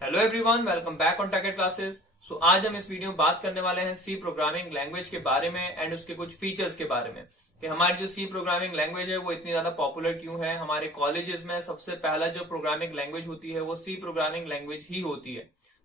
Hello everyone, welcome back on टैकेट classes. So आज हम इस वीडियो में बात करने वाले हैं सी प्रोग्रामिंग लैंग्वेज के बारे में एंड उसके कुछ फीचर्स के बारे में कि हमारी जो सी प्रोग्रामिंग लैंग्वेज है वो इतनी ज्यादा पॉपुलर क्यों है। हमारे कॉलेजेस में सबसे पहला जो प्रोग्रामिंग लैंग्वेज होती है वो सी प्रोग्रामिंग लैंग्वेज ही होती है।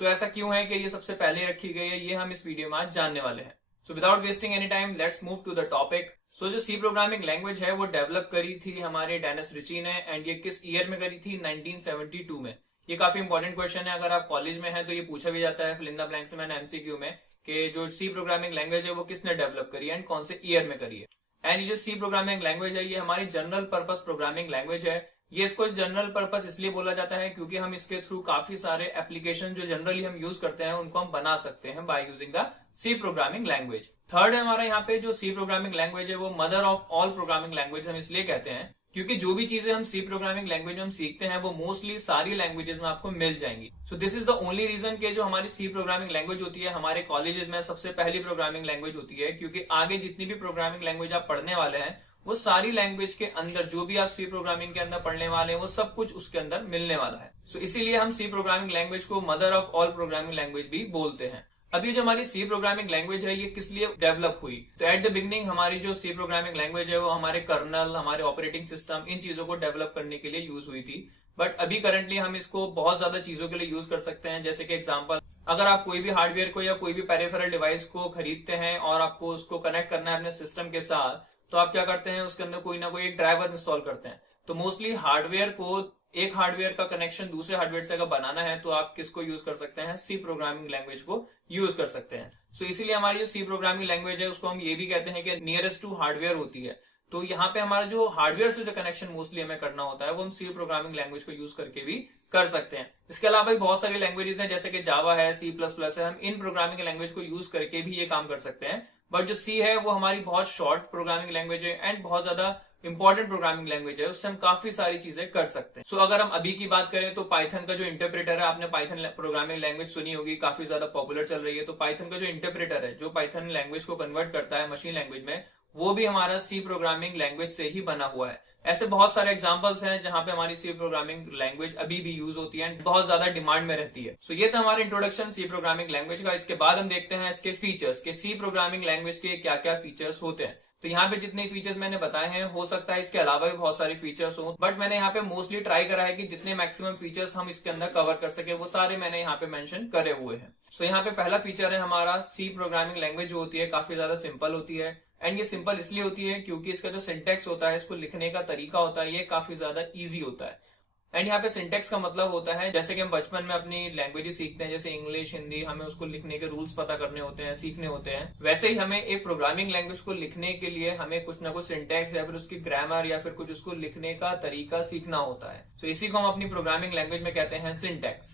तो ऐसा क्यों है कि ये सबसे पहले रखी गई है, ये हम इस वीडियो में आज जानने वाले हैं। So without wasting any time let's move to the topic. So जो सी प्रोग्रामिंग लैंग्वेज है वो डेवलप करी थी हमारे डेनिस रिची ने एंड ये किस ईयर में करी थी? 1972 में। ये काफी इंपॉर्टेंट क्वेश्चन है, अगर आप कॉलेज में हैं तो ये पूछा भी जाता है फिल इन द ब्लैंक्स में एमसीक्यू में कि जो सी प्रोग्रामिंग लैंग्वेज है वो किसने डेवलप करी है एंड कौन से ईयर में करी है। एंड ये जो सी प्रोग्रामिंग लैंग्वेज है ये हमारी जनरल पर्पस प्रोग्रामिंग लैंग्वेज है। ये इसको जनरल पर्पस इसलिए बोला जाता है क्योंकि हम इसके थ्रू काफी सारे एप्लीकेशन जो जनरली हम यूज करते हैं उनको हम बना सकते हैं by using the C programming language. Third है हमारा यहाँ पे जो सी प्रोग्रामिंग लैंग्वेज है वो mother of all programming language हम इसलिए कहते हैं क्योंकि जो भी चीजें हम सी प्रोग्रामिंग लैंग्वेज में हम सीखते हैं वो मोस्टली सारी लैंग्वेजेस में आपको मिल जाएंगी। So this is the only reason कि जो हमारी सी प्रोग्रामिंग लैंग्वेज होती है हमारे कॉलेजेस में सबसे पहली प्रोग्रामिंग लैंग्वेज होती है, क्योंकि आगे जितनी भी प्रोग्रामिंग लैंग्वेज आप पढ़ने वाले हैं वो सारी लैंग्वेज के अंदर जो भी आप सी प्रोग्रामिंग के अंदर पढ़ने वाले हैं वो सब कुछ उसके अंदर मिलने वाला है। सो इसीलिए हम सी प्रोग्रामिंग लैंग्वेज को mother of all programming language भी बोलते हैं। अब ये जो हमारी सी प्रोग्रामिंग लैंग्वेज है ये किस लिए डेवलप हुई? तो एट द बिगनिंग हमारी जो सी प्रोग्रामिंग लैंग्वेज है वो हमारे कर्नल, हमारे ऑपरेटिंग सिस्टम, इन चीजों को डेवलप करने के लिए यूज हुई थी। बट अभी करंटली हम इसको बहुत ज्यादा चीजों के लिए यूज कर सकते हैं। जैसे कि एग्जांपल, अगर आप कोई भी हार्डवेयर को या कोई भी पेरिफेरल डिवाइस को खरीदते हैं और आपको उसको कनेक्ट करना है अपने सिस्टम के साथ, तो आप क्या करते हैं, उसके अंदर कोई ना कोई एक ड्राइवर इंस्टॉल करते हैं। तो मोस्टली हार्डवेयर को, एक हार्डवेयर का कनेक्शन दूसरे हार्डवेयर से अगर बनाना है तो आप किसको यूज कर सकते हैं? सी प्रोग्रामिंग लैंग्वेज को यूज कर सकते हैं। सो इसीलिए हमारी जो सी प्रोग्रामिंग लैंग्वेज है उसको हम ये भी कहते हैं कि नियरेस्ट टू हार्डवेयर होती है। तो यहाँ पे हमारा जो हार्डवेयर से जो कनेक्शन मोस्टली हमें करना होता है वो हम सी प्रोग्रामिंग लैंग्वेज को यूज करके भी कर सकते हैं। इसके अलावा भी बहुत सारी लैंग्वेजेस हैं जैसे कि जावा है, सी प्लस प्लस है, हम इन प्रोग्रामिंग लैंग्वेज को यूज करके भी ये काम कर सकते हैं। बट जो सी है वो हमारी बहुत शॉर्ट प्रोग्रामिंग लैंग्वेज है एंड बहुत ज्यादा इंपॉर्टेंट प्रोग्रामिंग लैंग्वेज है, उससे हम काफी सारी चीजें कर सकते हैं। सो अगर हम अभी की बात करें तो पाइथन का जो इंटरप्रेटर है, आपने पाइथन प्रोग्रामिंग लैंग्वेज सुनी होगी, काफी ज्यादा पॉपुलर चल रही है। तो पाइथन का जो इंटरप्रेटर है जो पाइथन लैंग्वेज को कन्वर्ट करता है मशीन लैंग्वेज में, वो भी हमारा सी प्रोग्रामिंग लैंग्वेज से ही बना हुआ है। ऐसे बहुत सारे एग्जांपल्स हैं जहां पे हमारी सी प्रोग्रामिंग लैंग्वेज अभी भी यूज होती है, बहुत ज्यादा डिमांड में रहती है। सो ये था हमारा इंट्रोडक्शन सी प्रोग्रामिंग लैंग्वेज का। इसके बाद हम देखते हैं इसके फीचर्स के, सी प्रोग्रामिंग लैंग्वेज के क्या क्या फीचर्स होते हैं। तो यहाँ पे जितने फीचर्स मैंने बताए हैं, हो सकता है इसके अलावा भी बहुत सारे फीचर्स हो, बट मैंने यहाँ पे मोस्टली ट्राई करा है कि जितने मैक्सिमम फीचर्स हम इसके अंदर कवर कर सके वो सारे मैंने यहाँ पे मेंशन करे हुए हैं। सो यहाँ पे पहला फीचर है हमारा, सी प्रोग्रामिंग लैंग्वेज जो होती है काफी ज्यादा सिंपल होती है। एंड ये सिंपल इसलिए होती है क्योंकि इसका जो सिंटेक्स होता है, इसको लिखने का तरीका होता है, ये काफी ज्यादा ईजी होता है। एंड यहाँ पे सिंटेक्स का मतलब होता है जैसे कि हम बचपन में अपनी लैंग्वेज सीखते हैं, जैसे इंग्लिश, हिंदी, हमें उसको लिखने के रूल्स पता करने होते हैं, सीखने होते हैं, वैसे ही हमें एक प्रोग्रामिंग लैंग्वेज को लिखने के लिए हमें कुछ ना कुछ सिंटेक्स या फिर उसकी ग्रामर या फिर कुछ उसको लिखने का तरीका सीखना होता है। तो इसी को हम अपनी प्रोग्रामिंग लैंग्वेज में कहते हैं सिंटेक्स।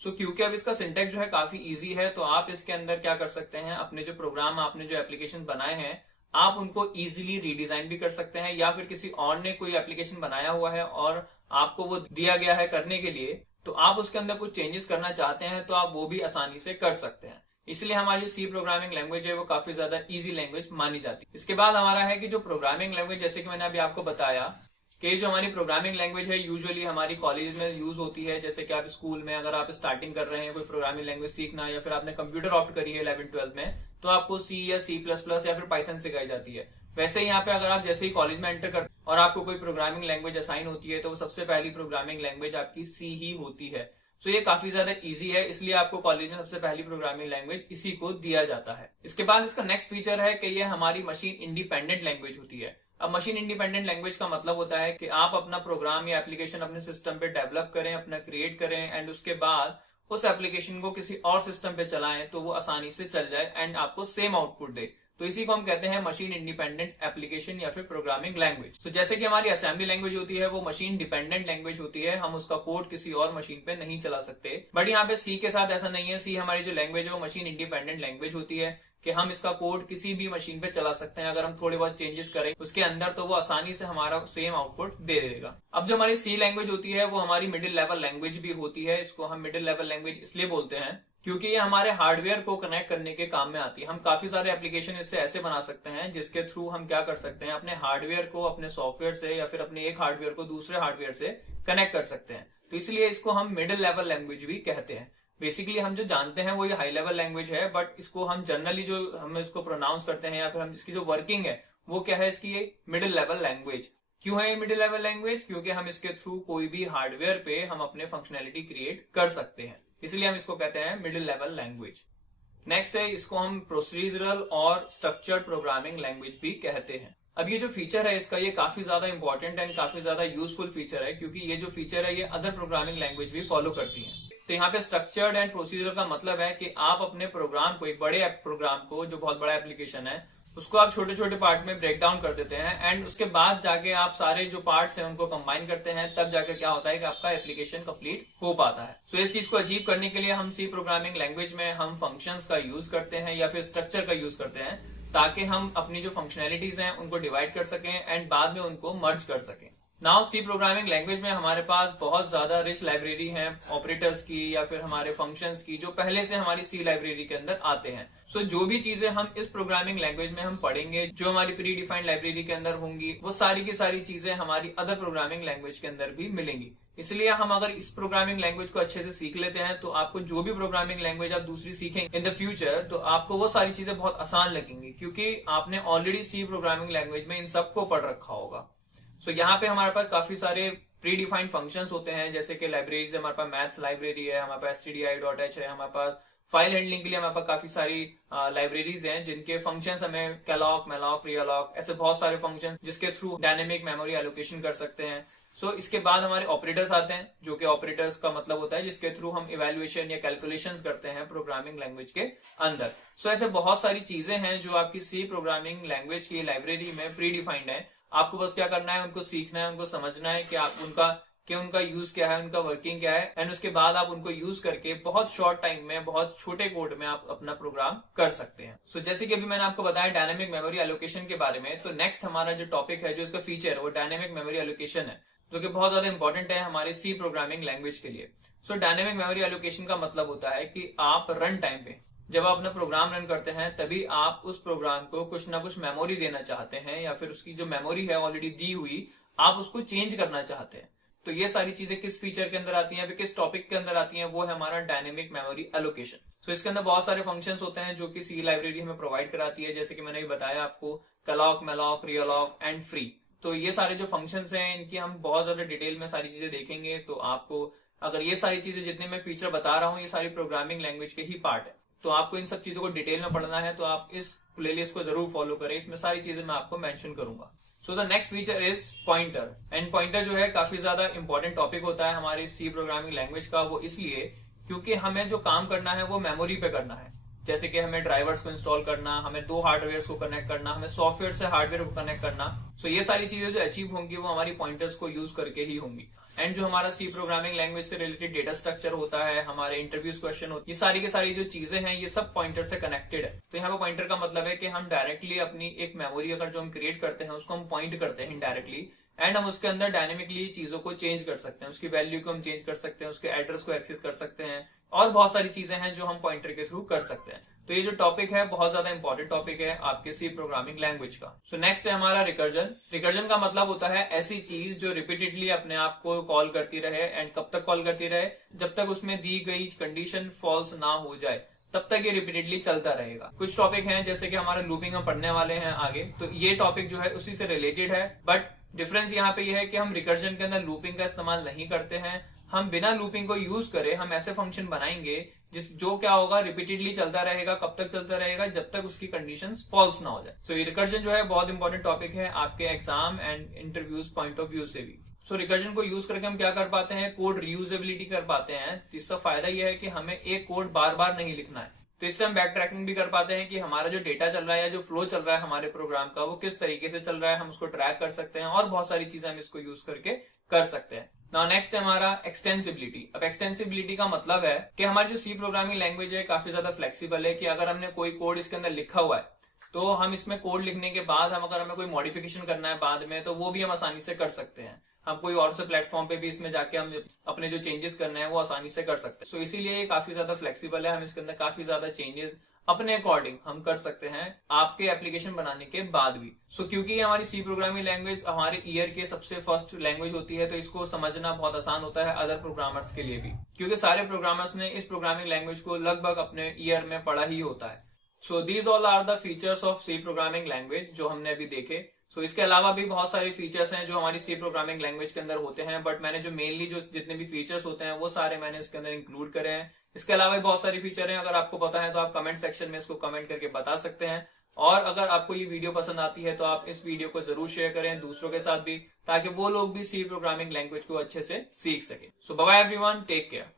सो क्योंकि अब इसका सिंटेक्स जो है काफी ईजी है, तो आप इसके अंदर क्या कर सकते हैं, अपने जो प्रोग्राम, आपने जो एप्लीकेशन बनाए हैं, आप उनको इजीली रीडिजाइन भी कर सकते हैं, या फिर किसी और ने कोई एप्लीकेशन बनाया हुआ है और आपको वो दिया गया है करने के लिए, तो आप उसके अंदर कुछ चेंजेस करना चाहते हैं तो आप वो भी आसानी से कर सकते हैं। इसलिए हमारी जो सी प्रोग्रामिंग लैंग्वेज है वो काफी ज्यादा इजी लैंग्वेज मानी जाती है। इसके बाद हमारा है कि जो प्रोग्रामिंग लैंग्वेज, जैसे कि मैंने अभी आपको बताया कि जो हमारी प्रोग्रामिंग लैंग्वेज है यूजुअली हमारी कॉलेज में यूज होती है। जैसे कि आप स्कूल में अगर आप स्टार्टिंग कर रहे हैं कोई प्रोग्रामिंग लैंग्वेज सीखना, या फिर आपने कंप्यूटर ऑप्ट करी है 11th-12th में, तो आपको सी या सी प्लस प्लस या फिर पाइथन सिखाई जाती है। वैसे ही यहाँ पे अगर आप जैसे ही कॉलेज में एंटर करते और आपको कोई प्रोग्रामिंग लैंग्वेज असाइन होती है तो वो सबसे पहली प्रोग्रामिंग लैंग्वेज आपकी सी ही होती है। तो ये काफी ज्यादा इजी है, इसलिए आपको कॉलेज में सबसे पहली प्रोग्रामिंग लैंग्वेज इसी को दिया जाता है। इसके बाद इसका नेक्स्ट फीचर है कि ये हमारी मशीन इंडिपेंडेंट लैंग्वेज होती है। अब मशीन इंडिपेंडेंट लैंग्वेज का मतलब होता है कि आप अपना प्रोग्राम या एप्लीकेशन अपने सिस्टम पे डेवलप करें, अपना क्रिएट करें, एंड उसके बाद उस एप्लीकेशन को किसी और सिस्टम पे चलाएं तो वो आसानी से चल जाए एंड आपको सेम आउटपुट दे। तो इसी को हम कहते हैं मशीन इंडिपेंडेंट एप्लीकेशन या फिर प्रोग्रामिंग लैंग्वेज। तो जैसे कि हमारी असेंबली लैंग्वेज होती है वो मशीन डिपेंडेंट लैंग्वेज होती है, हम उसका कोड किसी और मशीन पे नहीं चला सकते। बट यहाँ पे सी के साथ ऐसा नहीं है। सी हमारी जो लैंग्वेज है वो मशीन इंडिपेंडेंट लैंग्वेज होती है कि हम इसका कोड किसी भी मशीन पे चला सकते हैं। अगर हम थोड़े बहुत चेंजेस करें उसके अंदर तो वो आसानी से हमारा सेम आउटपुट दे देगा। अब जो हमारी सी लैंग्वेज होती है वो हमारी मिडिल लेवल लैंग्वेज भी होती है। इसको हम मिडिल लेवल लैंग्वेज इसलिए बोलते हैं क्योंकि ये हमारे हार्डवेयर को कनेक्ट करने के काम में आती है। हम काफी सारे एप्लीकेशन इससे ऐसे बना सकते हैं जिसके थ्रू हम क्या कर सकते हैं, अपने हार्डवेयर को अपने सॉफ्टवेयर से या फिर अपने एक हार्डवेयर को दूसरे हार्डवेयर से कनेक्ट कर सकते हैं। तो इसलिए इसको हम मिडिल लेवल लैंग्वेज भी कहते हैं। बेसिकली हम जो जानते हैं वो ये हाई लेवल लैंग्वेज है, बट इसको हम जनरली जो हम इसको प्रोनाउंस करते हैं या फिर हम इसकी जो वर्किंग है वो क्या है, इसकी ये मिडिल लेवल लैंग्वेज। क्यों है ये मिडिल लेवल लैंग्वेज? क्योंकि हम इसके थ्रू कोई भी हार्डवेयर पे हम अपने फंक्शनैलिटी क्रिएट कर सकते हैं, इसलिए हम इसको कहते हैं मिडिल लेवल लैंग्वेज। नेक्स्ट है, इसको हम प्रोसीजरल और स्ट्रक्चर्ड प्रोग्रामिंग लैंग्वेज भी कहते हैं। अब ये जो फीचर है इसका, ये काफी ज्यादा इंपॉर्टेंट एंड काफी ज्यादा यूजफुल फीचर है, क्योंकि ये जो फीचर है ये अदर प्रोग्रामिंग लैंग्वेज भी फॉलो करती है। तो यहाँ पे स्ट्रक्चर्ड एंड प्रोसीजरल का मतलब है कि आप अपने प्रोग्राम को, एक बड़े प्रोग्राम को जो बहुत बड़ा एप्लीकेशन है, उसको आप छोटे छोटे पार्ट में ब्रेक डाउन कर देते हैं एंड उसके बाद जाके आप सारे जो पार्ट्स हैं उनको कंबाइन करते हैं, तब जाके क्या होता है कि आपका एप्लीकेशन कंप्लीट हो पाता है। सो इस चीज को अचीव करने के लिए हम सी प्रोग्रामिंग लैंग्वेज में हम फंक्शंस का यूज करते हैं या फिर स्ट्रक्चर का यूज करते हैं, ताकि हम अपनी जो फंक्शनैलिटीज हैं उनको डिवाइड कर सकें एंड बाद में उनको मर्ज कर सकें। नाउ सी प्रोग्रामिंग लैंग्वेज में हमारे पास बहुत ज्यादा रिच लाइब्रेरी है ऑपरेटर्स की या फिर हमारे फंक्शंस की, जो पहले से हमारी सी लाइब्रेरी के अंदर आते हैं। सो जो भी चीजें हम इस प्रोग्रामिंग लैंग्वेज में हम पढ़ेंगे, जो हमारी प्री डिफाइंड लाइब्रेरी के अंदर होंगी, वो सारी की सारी चीजें हमारी अदर प्रोग्रामिंग लैंग्वेज के अंदर भी मिलेंगी। इसलिए हम अगर इस प्रोग्रामिंग लैंग्वेज को अच्छे से सीख लेते हैं तो आपको जो भी प्रोग्रामिंग लैंग्वेज आप दूसरी सीखेंगे इन द फ्यूचर, तो आपको वो सारी चीजें बहुत आसान लगेंगी, क्योंकि आपने ऑलरेडी सी प्रोग्रामिंग लैंग्वेज में इन सबको पढ़ रखा होगा। सो यहाँ पे हमारे पास काफी सारे प्री डिफाइंड फंक्शंस होते हैं, जैसे कि लाइब्रेरीज, हमारे पास मैथ्स लाइब्रेरी है, हमारे पास stdi.h है, हमारे पास फाइल हैंडलिंग के लिए हमारे पास काफी सारी लाइब्रेरीज हैं जिनके फंक्शंस हमें कैलॉक, मैलॉक, रियलॉक, ऐसे बहुत सारे फंक्शंस जिसके थ्रू डायनेमिक मेमोरी एलोकेशन कर सकते हैं। सो इसके बाद हमारे ऑपरेटर्स आते हैं, जो कि ऑपरेटर्स का मतलब होता है जिसके थ्रू हम इवेल्युएशन या कैलकुलेशंस करते हैं प्रोग्रामिंग लैंग्वेज के अंदर। सो ऐसे बहुत सारी चीजें हैं जो आपकी सी प्रोग्रामिंग लैंग्वेज की लाइब्रेरी में प्री डिफाइंड है। आपको बस क्या करना है, उनको सीखना है, उनको समझना है कि आप उनका यूज क्या है, उनका वर्किंग क्या है, एंड उसके बाद आप उनको यूज करके बहुत शॉर्ट टाइम में, बहुत छोटे कोड में आप अपना प्रोग्राम कर सकते हैं। सो जैसे कि अभी मैंने आपको बताया डायनेमिक मेमोरी एलोकेशन के बारे में, तो नेक्स्ट हमारा जो टॉपिक है, जो इसका फीचर है, वो डायनेमिक मेमोरी एलोकेशन है, जो कि बहुत ज्यादा इंपॉर्टेंट है हमारे सी प्रोग्रामिंग लैंग्वेज के लिए। सो डायनेमिक मेमोरी एलोकेशन का मतलब होता है कि आप रन टाइम पे, जब आप अपना प्रोग्राम रन करते हैं, तभी आप उस प्रोग्राम को कुछ ना कुछ मेमोरी देना चाहते हैं, या फिर उसकी जो मेमोरी है ऑलरेडी दी हुई, आप उसको चेंज करना चाहते हैं। तो ये सारी चीजें किस फीचर के अंदर आती हैं, फिर किस टॉपिक के अंदर आती हैं, वो है हमारा डायनेमिक मेमोरी एलोकेशन। तो इसके अंदर बहुत सारे फंक्शंस होते हैं जो कि सी लाइब्रेरी हमें प्रोवाइड कराती है, जैसे कि मैंने भी बताया आपको, कैलॉक, मैलॉक, रियलॉक एंड फ्री। तो ये सारे जो फंक्शंस हैं, इनकी हम बहुत ज्यादा डिटेल में सारी चीजें देखेंगे। तो आपको अगर ये सारी चीजें, जितने मैं फीचर बता रहा हूँ, ये सारी प्रोग्रामिंग लैंग्वेज के ही पार्ट है, तो आपको इन सब चीजों को डिटेल में पढ़ना है, तो आप इस प्लेलिस्ट को जरूर फॉलो करें, इसमें सारी चीजें मैं आपको मेंशन करूंगा। So the next feature is pointer. And pointer जो है काफी ज्यादा इंपॉर्टेंट टॉपिक होता है हमारी सी प्रोग्रामिंग लैंग्वेज का। वो इसलिए क्योंकि हमें जो काम करना है वो मेमोरी पे करना है, जैसे कि हमें ड्राइवर्स को इंस्टॉल करना, हमें दो हार्डवेयर को कनेक्ट करना, हमें सॉफ्टवेयर से हार्डवेयर को कनेक्ट करना। सो ये सारी चीजें जो अचीव होंगी वो हमारी पॉइंटर्स को यूज करके ही होंगी। एंड जो हमारा सी प्रोग्रामिंग लैंग्वेज से रिलेटेड डेटा स्ट्रक्चर होता है, हमारे इंटरव्यूज क्वेश्चन होते हैं, ये सारी की सारी जो चीजें हैं, ये सब पॉइंटर से कनेक्टेड है। तो यहाँ पे पॉइंटर का मतलब है कि हम डायरेक्टली अपनी एक मेमोरी अगर जो हम क्रिएट करते हैं उसको हम पॉइंट करते हैं इनडायरेक्टली, एंड हम उसके अंदर डायनेमिकली चीजों को चेंज कर सकते हैं, उसकी वैल्यू को हम चेंज कर सकते हैं, उसके एड्रेस को एक्सेस कर सकते हैं, और बहुत सारी चीजें हैं जो हम पॉइंटर के थ्रू कर सकते हैं। तो ये जो टॉपिक है बहुत ज्यादा इंपॉर्टेंट टॉपिक है आपके सी प्रोग्रामिंग लैंग्वेज का। सो नेक्स्ट है हमारा रिकर्जन। रिकर्जन का मतलब होता है ऐसी चीज जो रिपीटेडली अपने आप को कॉल करती रहे, एंड कब तक कॉल करती रहे, जब तक उसमें दी गई कंडीशन फॉल्स ना हो जाए, तब तक ये रिपीटेडली चलता रहेगा। कुछ टॉपिक हैं जैसे कि हमारा लूपिंग हम पढ़ने वाले हैं आगे, तो ये टॉपिक जो है उसी से रिलेटेड है, बट डिफरेंस यहाँ पे ये है कि हम रिकर्जन के अंदर लूपिंग का इस्तेमाल नहीं करते हैं। हम बिना लूपिंग को यूज करे हम ऐसे फंक्शन बनाएंगे जो क्या होगा, रिपीटेडली चलता रहेगा। कब तक चलता रहेगा, जब तक उसकी कंडीशंस फॉल्स ना हो जाए। सो ये रिकर्जन जो है बहुत इंपॉर्टेंट टॉपिक है आपके exam and interviews point of view से भी। सो रिकर्जन को यूज करके हम क्या कर पाते हैं, कोड रीयूजेबिलिटी कर पाते हैं। इसका फायदा यह है कि हमें एक कोड बार बार नहीं लिखना है, तो इससे हम बैक ट्रैकिंग भी कर पाते हैं कि हमारा जो डेटा चल रहा है या जो फ्लो चल रहा है हमारे प्रोग्राम का, वो किस तरीके से चल रहा है, हम उसको ट्रैक कर सकते हैं, और बहुत सारी चीजें हम इसको यूज करके कर सकते हैं। नाउ नेक्स्ट है हमारा एक्सटेंसिबिलिटी। अब एक्सटेंसिबिलिटी का मतलब है कि हमारी जो सी प्रोग्रामिंग लैंग्वेज है काफी ज्यादा फ्लेक्सिबल है, कि अगर हमने कोई कोड इसके अंदर लिखा हुआ है, तो हम इसमें कोड लिखने के बाद अगर हमें कोई मॉडिफिकेशन करना है बाद में, तो वो भी हम आसानी से कर सकते हैं। हम कोई और से प्लेटफॉर्म पे भी इसमें जाके हम अपने जो चेंजेस करने हैं वो आसानी से कर सकते हैं। सो इसीलिए ये काफी ज्यादा फ्लेक्सिबल है, हम इसके अंदर काफी ज्यादा चेंजेस अपने अकॉर्डिंग हम कर सकते हैं आपके एप्लीकेशन बनाने के बाद भी। क्योंकि ये हमारी सी प्रोग्रामिंग लैंग्वेज हमारे ईयर के सबसे फर्स्ट लैंग्वेज होती है, तो इसको समझना बहुत आसान होता है अदर प्रोग्रामर्स के लिए भी, क्योंकि सारे प्रोग्रामर्स ने इस प्रोग्रामिंग लैंग्वेज को लगभग अपने ईयर में पढ़ा ही होता है। So these all are the features of C programming language जो हमने अभी देखे। इसके अलावा भी बहुत सारे फीचर्स हैं जो हमारी सी प्रोग्रामिंग लैंग्वेज के अंदर होते हैं, बट मैंने जो मेनली जो जितने भी फीचर्स होते हैं वो सारे मैंने इसके अंदर इंक्लूड करे हैं। इसके अलावा भी बहुत सारी फीचर हैं, अगर आपको पता है तो आप कमेंट सेक्शन में इसको कमेंट करके बता सकते हैं। और अगर आपको ये वीडियो पसंद आती है तो आप इस वीडियो को जरूर शेयर करें दूसरों के साथ भी, ताकि वो लोग भी सी प्रोग्रामिंग लैंग्वेज को अच्छे से सीख सके। सो बाय एवरीवन, टेक केयर।